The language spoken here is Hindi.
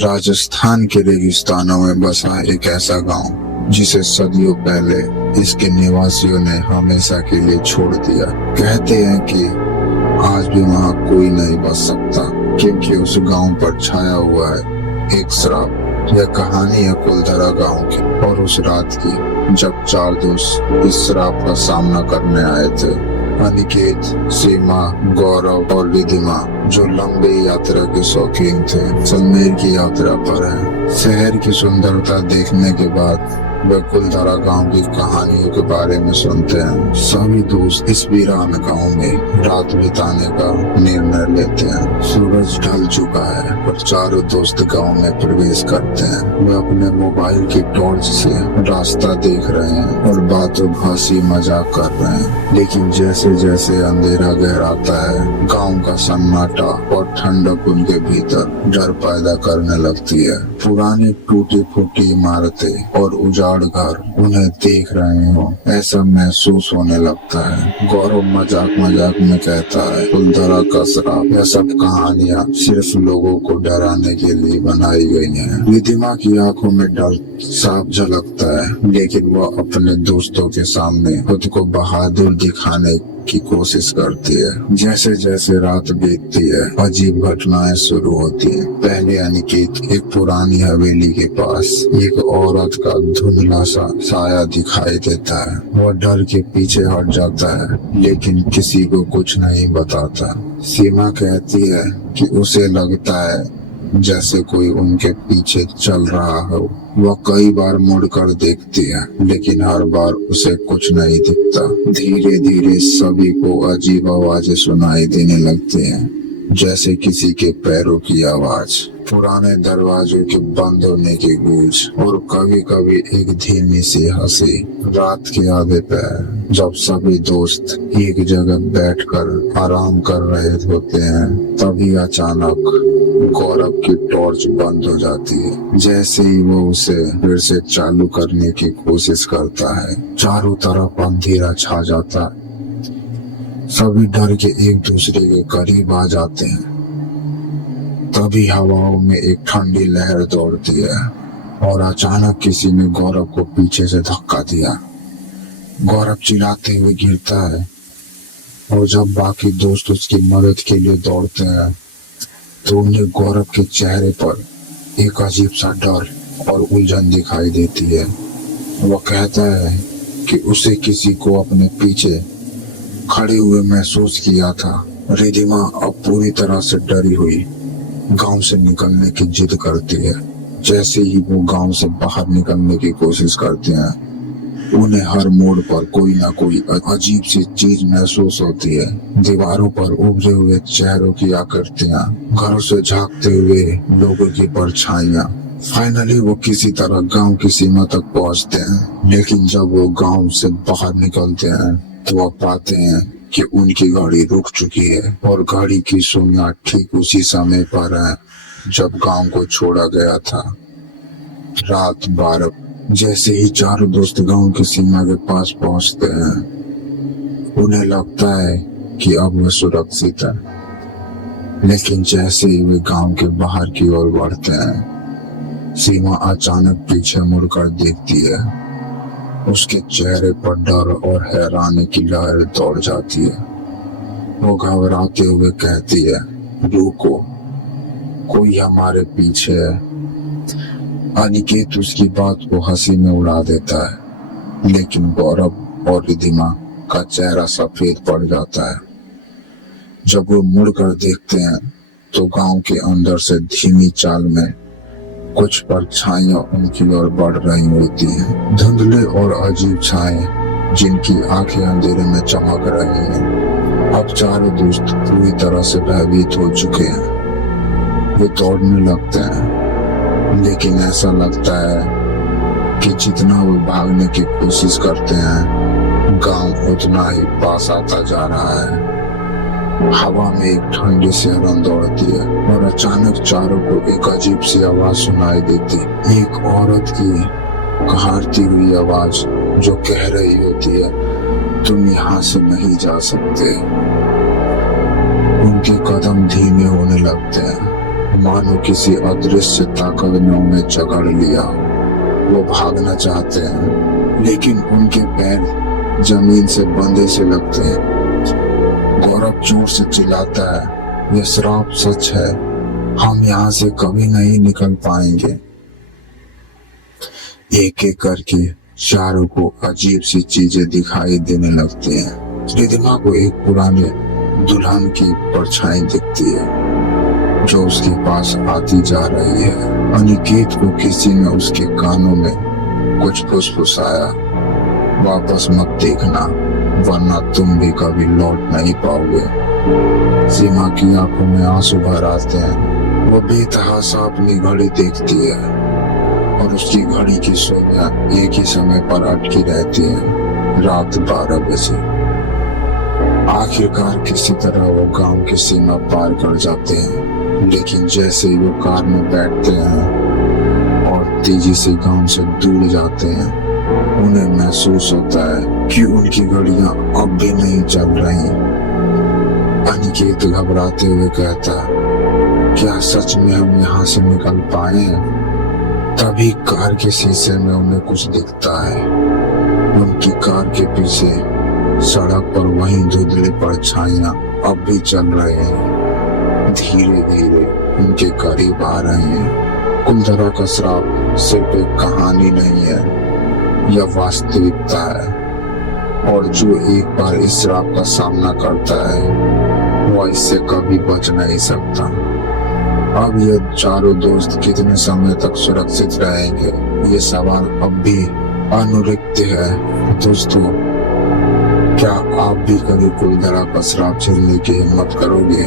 राजस्थान के रेगिस्तानों में बसा एक ऐसा गांव जिसे सदियों पहले इसके निवासियों ने हमेशा के लिए छोड़ दिया। कहते हैं कि आज भी वहां कोई नहीं बच सकता, क्योंकि उस गांव पर छाया हुआ है एक श्राप। यह कहानी है कुलधरा गांव की और उस रात की जब चार दोस्त इस श्राप का सामना करने आए थे। अनिकेत, सीमा, गौरव और रिधिमा जो लंबी यात्रा के शौकीन थे, सलमेर की यात्रा पर हैं। शहर की सुंदरता देखने के बाद वे कुलधरा गांव की कहानियों के बारे में सुनते हैं। सभी दोस्त इस वीरान गांव में रात बिताने का निर्णय लेते हैं। सूरज ढल चुका है और चारों दोस्त गांव में प्रवेश करते हैं। वे अपने मोबाइल की टॉर्च से रास्ता देख रहे हैं और बातों हंसी मजाक कर रहे हैं। लेकिन जैसे जैसे अंधेरा गहराता है, गांव का सन्नाटा और ठंडक उनके भीतर डर पैदा करने लगती है। पुरानी टूटी फूटी इमारतें और उजाड़ घर उन्हें देख रहे हो ऐसा महसूस होने लगता है। गौरव मजाक मजाक में कहता है, कुलधरा का श्राप, यह सब कहानियां सिर्फ लोगों को डराने के लिए बनाई गई हैं। रिधिमा की आंखों में डर साफ झलकता है, लेकिन वह अपने दोस्तों के सामने खुद को बहादुर दिखाने की कोशिश करती है। जैसे जैसे रात बीतती है, अजीब घटनाएं शुरू होती हैं। पहले अनिकेत एक पुरानी हवेली के पास एक औरत का धुंधला सा साया दिखाई देता है। वह डर के पीछे हट जाता है, लेकिन किसी को कुछ नहीं बताता। सीमा कहती है कि उसे लगता है जैसे कोई उनके पीछे चल रहा हो। वह कई बार मुड़कर देखती है, लेकिन हर बार उसे कुछ नहीं दिखता। धीरे धीरे सभी को अजीब आवाजें सुनाई देने लगती हैं, जैसे किसी के पैरों की आवाज, पुराने दरवाजों के बंद होने की गूंज और कभी कभी एक धीमी सी हंसी। रात के आधे पहर जब सभी दोस्त एक जगह बैठकर आराम कर रहे होते हैं, तभी अचानक गौरव की टॉर्च बंद हो जाती है। जैसे ही वो उसे फिर से चालू करने की कोशिश करता है, चारों तरफ अंधेरा छा जाता है। सभी डर के एक दूसरे के करीब आ जाते हैं। तभी हवाओं में एक ठंडी लहर दौड़ती है और अचानक किसी ने गौरव को पीछे से धक्का दिया। गौरव चिल्लाते हुए गिरता है और जब बाकी दोस्त उसकी मदद के लिए दौड़ते हैं, तो उन्हें गौरव के चेहरे पर एक अजीब सा डर और उलझन दिखाई देती है। वह कहता है कि उसे किसी को अपने पीछे खड़े हुए महसूस किया था। रिधिमा अब पूरी तरह से डरी हुई गांव से निकलने की जिद करती है। जैसे ही वो गांव से बाहर निकलने की कोशिश करते हैं, उन्हें हर मोड़ पर कोई ना कोई अजीब सी चीज महसूस होती है। दीवारों पर उभरे हुए चेहरों की आकृतियां, घरों से झांकते हुए लोगों की परछाइयां। फाइनली वो किसी तरह गांव की सीमा तक पहुंचते हैं, लेकिन जब वो गांव से बाहर निकलते हैं तो वो पाते हैं कि उनकी गाड़ी रुक चुकी है और गाड़ी की सुइयां ठीक उसी समय पर है जब गांव को छोड़ा गया था। रात 12। जैसे ही चारों दोस्त गांव की सीमा के पास पहुंचते हैं, उन्हें लगता है कि अब वे सुरक्षित है। लेकिन जैसे ही वे गांव के बाहर की ओर बढ़ते हैं, सीमा अचानक पीछे मुड़कर देखती है। उसके चेहरे पर डर और हैरानी की लहर दौड़ जाती है। वो घबराते हुए कहती है, रुको, कोई हमारे पीछे है। अनिकेत उसकी बात को हंसी में उड़ा देता है, लेकिन गौरव और रिधिमा का चेहरा सफेद पड़ जाता है। जब वो मुड़कर देखते हैं तो गांव के अंदर से धीमी चाल में कुछ परछाइयां उनकी ओर बढ़ रही होती हैं। धुंधले और अजीब छाएं जिनकी आंखें अंधेरे में चमक रही हैं। अब चारों दोस्त पूरी तरह से भयभीत हो चुके हैं। वे दौड़ने लगते हैं, लेकिन ऐसा लगता है कि जितना वो भागने की कोशिश करते हैं, गांव उतना ही पास आता जा रहा है। हवा में एक ठंडी सिहरन दौड़ती है और अचानक चारों को एक अजीब सी आवाज सुनाई देती। एक औरत की कहारती हुई आवाज जो कह रही होती है, तुम यहाँ से नहीं जा सकते। उनके कदम धीमे होने लगते हैं मानो किसी अदृश्य ताकत ने उन्हें जकड़ लिया। वो भागना चाहते हैं लेकिन उनके पैर जमीन से बंधे से लगते हैं। गौरव जोर से चिल्लाता है, यह श्राप सच है, हम यहाँ से कभी नहीं निकल पाएंगे। एक एक करके चारों को अजीब सी चीजें दिखाई देने लगती हैं। रिधिमा को एक पुराने दुल्हन की परछाई दिखती है जो उसके पास आती जा रही है। अनिकेत को किसी ने उसके कानों में कुछ फुसफुसाया, वापस मत देखना वरना तुम भी कभी लौट नहीं पाओगे। सीमा की आंखों में आंसू भर आते हैं। वो बेतहाशा अपनी घड़ी देखती है और उसकी घड़ी की सुइयां एक ही समय पर अटकी रहती हैं, रात 12 बजे। आखिरकार किसी तरह वो गांव की सीमा पार कर जाते हैं, लेकिन जैसे ही वो कार में बैठते हैं और तेजी से गांव से दूर जाते हैं, उन्हें महसूस होता है कि उनकी घड़ियां अब भी नहीं चल रही। अनिकेत घबराते हुए कहता, क्या सच में हम यहाँ से निकल पाए हैं? तभी कार के शीशे में उन्हें कुछ दिखता है। उनकी कार के पीछे सड़क पर वही धुंधली परछाइयां अब भी चल रहे हैं, धीरे धीरे उनके करीब आ रहे हैं। कुंदरा का श्राप सिर्फ एक कहानी नहीं है, यह वास्तविकता है और जो एक बार इस श्राप का सामना करता है वह इससे कभी बच नहीं सकता। अब ये चारों दोस्त कितने समय तक सुरक्षित रहेंगे, ये सवाल अब भी अनुरिक्त है। दोस्तों, क्या आप भी कभी कुंदरा का श्राप झेलने की हिम्मत करोगे?